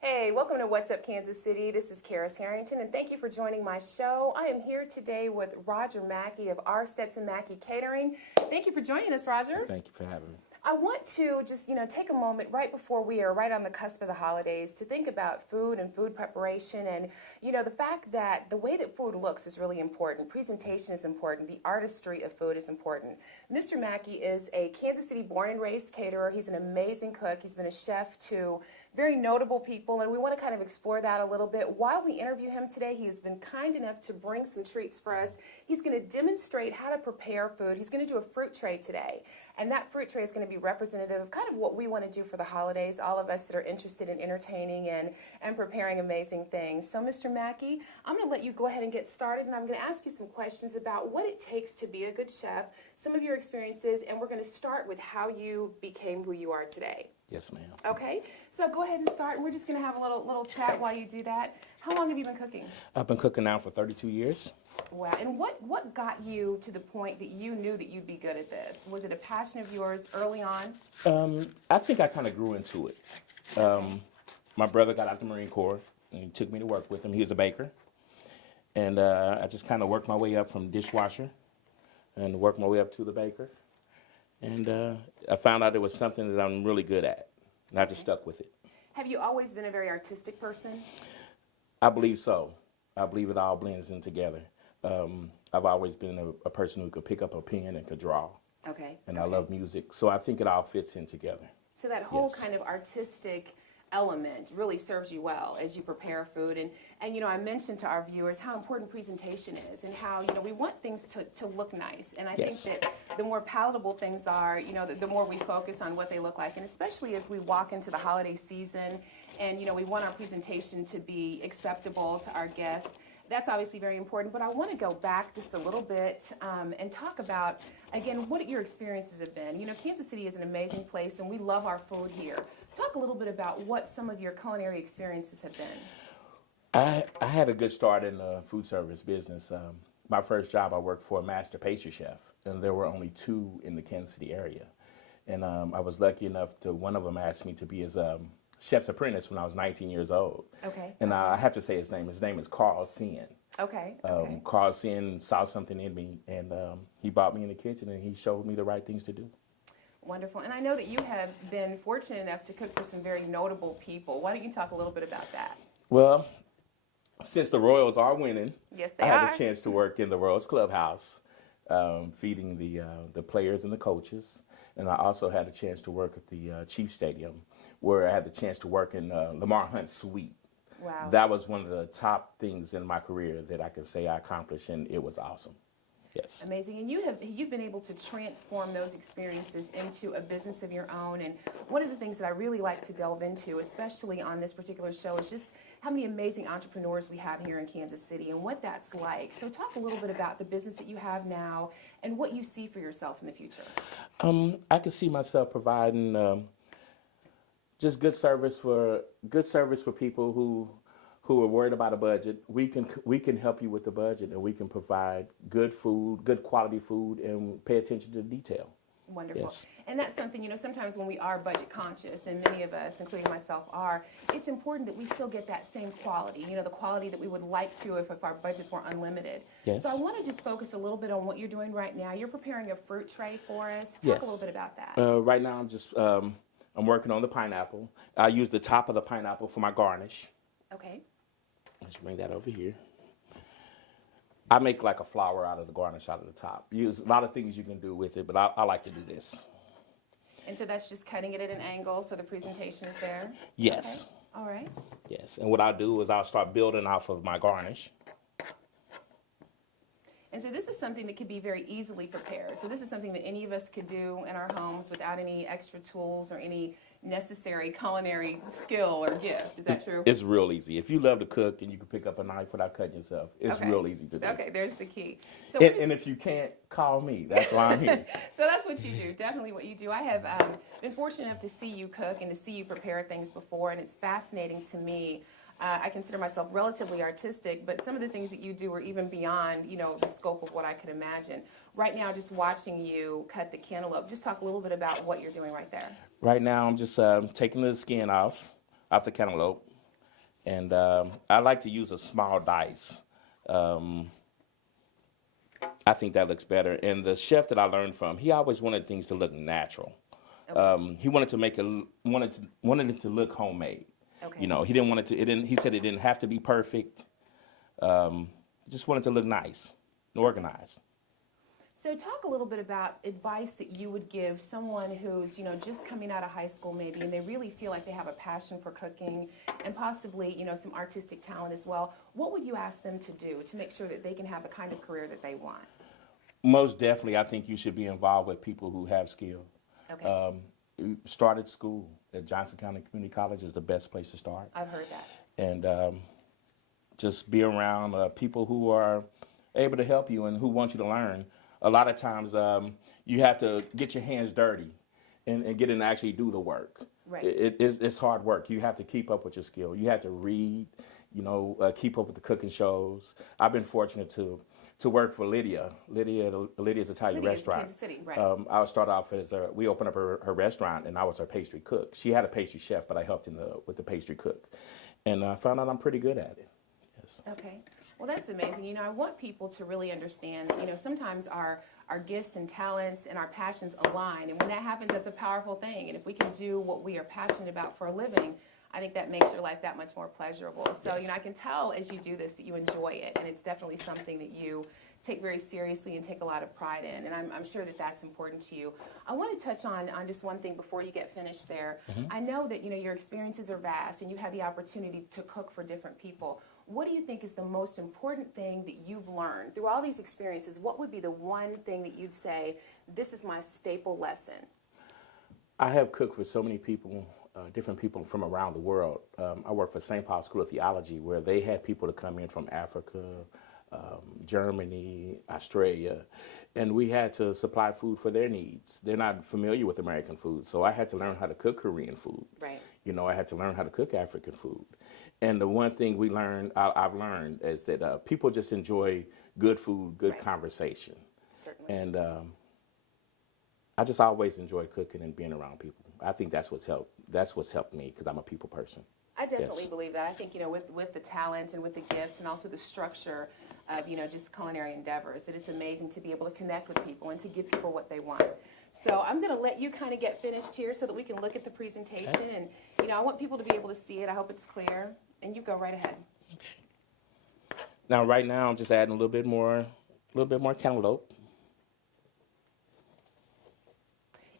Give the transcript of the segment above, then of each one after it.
Hey, welcome to What's Up Kansas City. This is Karis Harrington, and thank you for joining my show. I am here today with Roger Mackey of Stetson Mackey Catering. Thank you for joining us, Roger. Thank you for having me. I want to just, take a moment right before we are right on the cusp of the holidays to think about food and food preparation and, the fact that the way that food looks is really important. Presentation is important. The artistry of food is important. Mr. Mackey is a Kansas City born and raised caterer. He's an amazing cook. He's been a chef to very notable people, and we want to kind of explore that a little bit. While we interview him today, he has been kind enough to bring some treats for us. He's going to demonstrate how to prepare food. He's going to do a fruit tray today, and that fruit tray is going to be representative of kind of what we want to do for the holidays, all of us that are interested in entertaining and preparing amazing things. So, Mr. Mackey, I'm going to let you go ahead and get started, and I'm going to ask you some questions about what it takes to be a good chef, some of your experiences, and we're going to start with how you became who you are today. Yes, ma'am. Okay, so go ahead and start, and we're just going to have a little chat while you do that. How long have you been cooking? I've been cooking now for 32 years. Wow, and what got you to the point that you knew that you'd be good at this? Was it a passion of yours early on? I think I kind of grew into it. My brother got out the Marine Corps, and he took me to work with him. He was a baker. And I just kind of worked my way up from dishwasher and worked my way up to the baker. And I found out it was something that I'm really good at, and I just stuck with it. Have you always been a very artistic person? I believe so. I believe it all blends in together. I've always been a person who could pick up a pen and could draw. Okay. And I love music, so I think it all fits in together. So that whole kind of artistic element really serves you well as you prepare food. And I mentioned to our viewers how important presentation is and how, we want things to look nice. And I think that the more palatable things are, the more we focus on what they look like. And especially as we walk into the holiday season and, we want our presentation to be acceptable to our guests. That's obviously very important, but I want to go back just a little bit and talk about, again, what your experiences have been. Kansas City is an amazing place, and we love our food here. Talk a little bit about what some of your culinary experiences have been. I had a good start in the food service business. My first job, I worked for a master pastry chef, and there were only 2 in the Kansas City area. And I was lucky enough to, one of them asked me to be his chef's apprentice when I was 19 years old. Okay. And I have to say his name. His name is Carl Sin. Okay. Carl Sin saw something in me, and he brought me in the kitchen, and he showed me the right things to do. Wonderful. And I know that you have been fortunate enough to cook for some very notable people. Why don't you talk a little bit about that? Well, since the Royals are winning, yes, they I are. had a chance to work in the Royals clubhouse, feeding the players and the coaches. And I also had a chance to work at the Chiefs Stadium, where I had the chance to work in Lamar Hunt's suite. Wow. That was one of the top things in my career that I could say I accomplished, and it was awesome. Yes. Amazing. And you've been able to transform those experiences into a business of your own. And one of the things that I really like to delve into, especially on this particular show, is just how many amazing entrepreneurs we have here in Kansas City and what that's like. So talk a little bit about the business that you have now and what you see for yourself in the future. I can see myself providing just good service for people who are worried about a budget. We can help you with the budget, and we can provide good food, good quality food, and pay attention to detail. Wonderful. Yes. And that's something, sometimes when we are budget conscious, and many of us, including myself, are, it's important that we still get that same quality, the quality that we would like to if our budgets were unlimited. Yes. So I want to just focus a little bit on what you're doing right now. You're preparing a fruit tray for us. Talk Yes. a little bit about that. Right now, I'm working on the pineapple. I use the top of the pineapple for my garnish. Okay. Let's bring that over here. I make like a flower out of the garnish out of the top. There's a lot of things you can do with it, but I like to do this. And so that's just cutting it at an angle so the presentation is there? Yes. Okay. All right. Yes. And what I'll do is I'll start building off of my garnish. And so this is something that could be very easily prepared. So this is something that any of us could do in our homes without any extra tools or any necessary culinary skill or gift. Is that true? It's real easy. If you love to cook and you can pick up a knife without cutting yourself, it's real easy to do. Okay, there's the key. So and if you can't, call me. That's why I'm here. So that's what you do, definitely what you do. I have been fortunate enough to see you cook and to see you prepare things before, and it's fascinating to me I consider myself relatively artistic, but some of the things that you do are even beyond, the scope of what I could imagine. Right now, just watching you cut the cantaloupe, just talk a little bit about what you're doing right there. Right now, I'm just taking the skin off the cantaloupe, and I like to use a small dice. I think that looks better. And the chef that I learned from, he always wanted things to look natural. Okay. He wanted to wanted it to look homemade. Okay. He didn't want it to. It didn't. He said it didn't have to be perfect. Just wanted to look nice and organized. So talk a little bit about advice that you would give someone who's, just coming out of high school maybe, and they really feel like they have a passion for cooking and possibly, some artistic talent as well. What would you ask them to do to make sure that they can have the kind of career that they want? Most definitely, I think you should be involved with people who have skill. Okay. Start at school. At Johnson County Community College is the best place to start. I've heard that. And just be around people who are able to help you and who want you to learn. A lot of times you have to get your hands dirty and get in and actually do the work. Right. It's hard work. You have to keep up with your skill. You have to read, keep up with the cooking shows. I've been fortunate to work for Lydia's Italian restaurant. Kansas City, right. I started off as we opened up her restaurant, and I was her pastry cook. She had a pastry chef, but I helped with the pastry cook. And I found out I'm pretty good at it. Yes. Okay. Well, that's amazing. I want people to really understand that, sometimes our gifts and talents and our passions align. And when that happens, that's a powerful thing. And if we can do what we are passionate about for a living, I think that makes your life that much more pleasurable. So, Yes. I can tell as you do this that you enjoy it. And it's definitely something that you take very seriously and take a lot of pride in. And I'm sure that that's important to you. I want to touch on just one thing before you get finished there. Mm-hmm. I know that, your experiences are vast and you had the opportunity to cook for different people. What do you think is the most important thing that you've learned through all these experiences? What would be the one thing that you'd say, this is my staple lesson? I have cooked for so many people, different people from around the world. I worked for St. Paul School of Theology, where they had people to come in from Africa, Germany, Australia, and we had to supply food for their needs. They're not familiar with American food, so I had to learn how to cook Korean food. Right. I had to learn how to cook African food. And the one thing I've learned is that people just enjoy good food, good Right. conversation. Certainly. And I just always enjoy cooking and being around people. I think that's what's helped me, because I'm a people person. I definitely Yes. believe that. I think, with the talent and with the gifts and also the structure of, just culinary endeavors, that it's amazing to be able to connect with people and to give people what they want. So I'm going to let you kind of get finished here so that we can look at the presentation. Okay. And, I want people to be able to see it. I hope it's clear. And you go right ahead. Now, right now, I'm just adding a little bit more cantaloupe.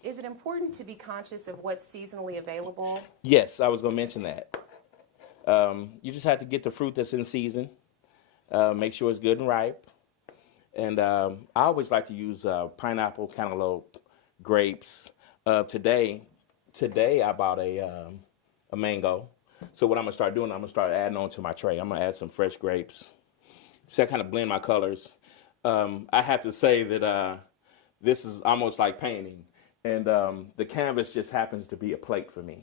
Is it important to be conscious of what's seasonally available? Yes, I was going to mention that. You just have to get the fruit that's in season. Make sure it's good and ripe. And I always like to use pineapple, cantaloupe, grapes. Today I bought a mango. So what I'm going to start doing, I'm going to start adding on to my tray. I'm going to add some fresh grapes. So I kind of blend my colors. I have to say that this is almost like painting. And the canvas just happens to be a plate for me.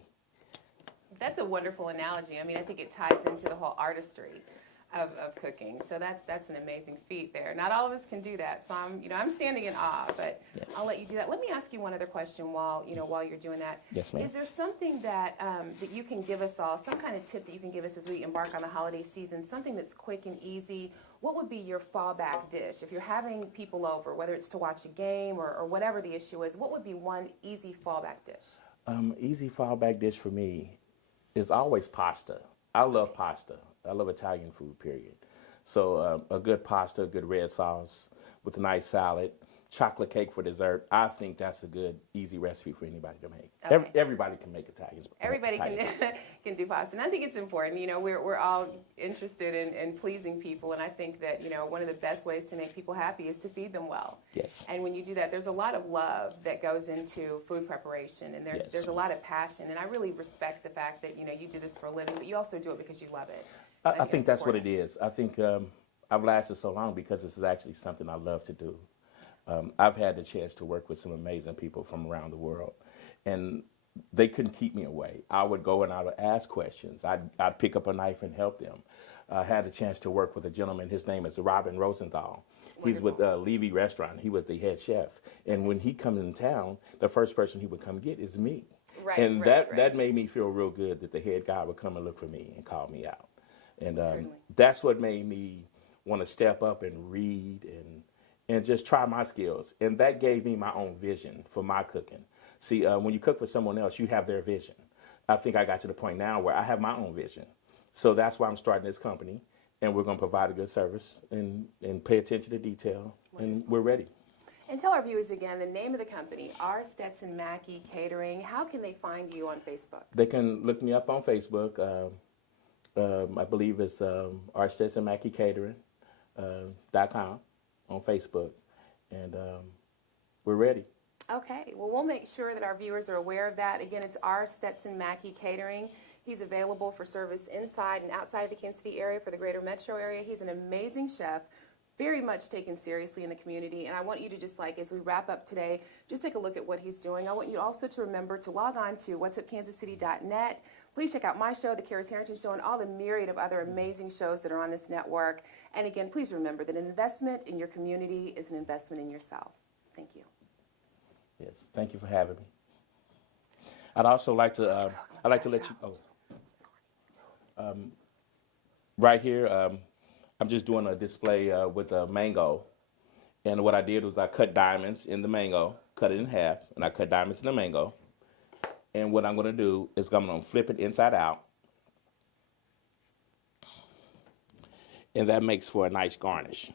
That's a wonderful analogy. I think it ties into the whole artistry of cooking. So that's an amazing feat there. Not all of us can do that. So I'm standing in awe, but Yes. I'll let you do that. Let me ask you one other question while you're doing that. Yes, ma'am. Is there something that you can give us all, some kind of tip that you can give us as we embark on the holiday season, something that's quick and easy? What would be your fallback dish? If you're having people over, whether it's to watch a game or whatever the issue is, what would be one easy fallback dish? Easy fallback dish for me is always pasta. I love pasta. I love Italian food, period. So a good pasta, a good red sauce with a nice salad, chocolate cake for dessert. I think that's a good, easy recipe for anybody to make. Okay. Everybody can make Italian. Everybody Italian can can do pasta, and I think it's important. We're all interested in pleasing people, and I think that one of the best ways to make people happy is to feed them well. Yes. And when you do that, there's a lot of love that goes into food preparation, and Yes. there's a lot of passion, and I really respect the fact that you do this for a living, but you also do it because you love it. I think that's what it is. I think I've lasted so long because this is actually something I love to do. I've had the chance to work with some amazing people from around the world. And they couldn't keep me away. I would go and I would ask questions. I'd pick up a knife and help them. I had a chance to work with a gentleman. His name is Robin Rosenthal. He's with Levy Restaurant. He was the head chef. And when he comes in town, the first person he would come get is me. Right, and right. that made me feel real good that the head guy would come and look for me and call me out. And Certainly. that's what made me want to step up and read and just try my skills. And that gave me my own vision for my cooking. See, when you cook for someone else, you have their vision. I think I got to the point now where I have my own vision. So that's why I'm starting this company, and we're going to provide a good service and pay attention to detail, and we're ready. And tell our viewers again the name of the company, Stetson Mackey Catering. How can they find you on Facebook? They can look me up on Facebook. I believe it's Stetson Mackey Catering .com on Facebook, and we're ready. Okay, well, we'll make sure that our viewers are aware of that. Again, it's Stetson Mackey Catering. He's available for service inside and outside of the Kansas City area for the greater metro area. He's an amazing chef, very much taken seriously in the community. And I want you to just as we wrap up today, just take a look at what he's doing. I want you also to remember to log on to whatsupkansascity.net. Please check out my show, The Karis Harrington Show, and all the myriad of other amazing shows that are on this network. And again, please remember that an investment in your community is an investment in yourself. Thank you. Yes, thank you for having me. I'd also like to, let you, right here, I'm just doing a display with a mango. And what I did was I cut diamonds in the mango, cut it in half, and I cut diamonds in the mango. And what I'm going to do is I'm going to flip it inside out. And that makes for a nice garnish.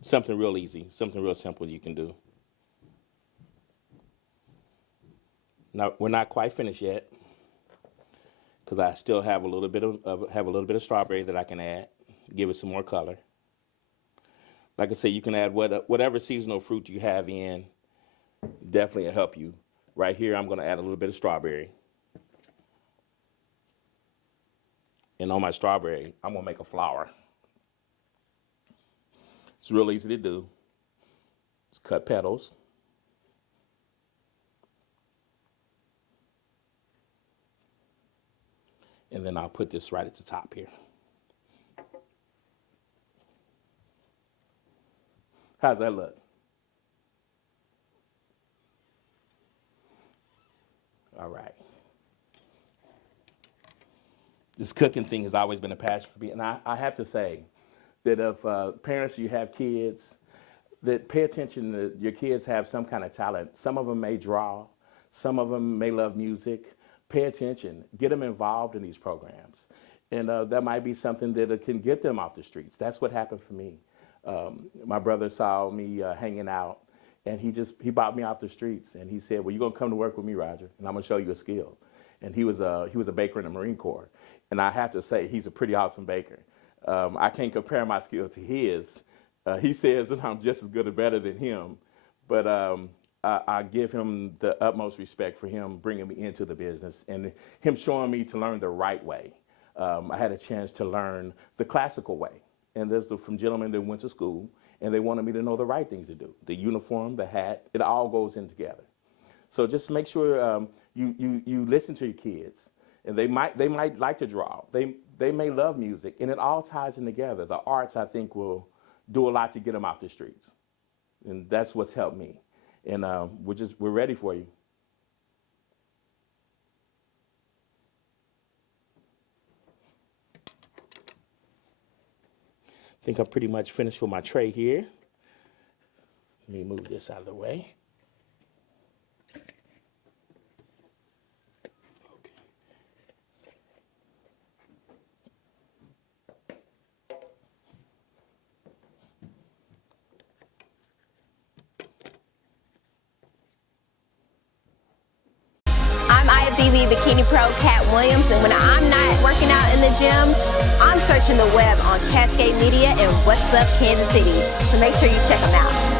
Something real easy, something real simple you can do. Now, we're not quite finished yet, because I still have a little bit of strawberry that I can add, give it some more color. Like I said, you can add whatever seasonal fruit you have in, definitely will help you. Right here, I'm going to add a little bit of strawberry. And on my strawberry, I'm going to make a flower. It's real easy to do. Just cut petals. And then I'll put this right at the top here. How's that look? All right. This cooking thing has always been a passion for me. And I have to say that if parents, you have kids, that pay attention that your kids have some kind of talent. Some of them may draw. Some of them may love music. Pay attention, get them involved in these programs. And that might be something that can get them off the streets. That's what happened for me. My brother saw me hanging out, and he bought me off the streets. And he said, well, you're going to come to work with me, Roger, and I'm going to show you a skill. And he was a baker in the Marine Corps. And I have to say, he's a pretty awesome baker. I can't compare my skill to his. He says that I'm just as good or better than him. But I give him the utmost respect for him bringing me into the business and him showing me to learn the right way. I had a chance to learn the classical way. And there's from gentlemen that went to school, and they wanted me to know the right things to do. The uniform, the hat, it all goes in together. So just make sure you listen to your kids. And they might like to draw. They may love music, and it all ties in together. The arts, I think, will do a lot to get them off the streets. And that's what's helped me. And we're ready for you. I think I'm pretty much finished with my tray here. Let me move this out of the way. BB Bikini Pro Cat Williams, and when I'm not working out in the gym, I'm searching the web on Cascade Media and What's Up Kansas City. So make sure you check them out.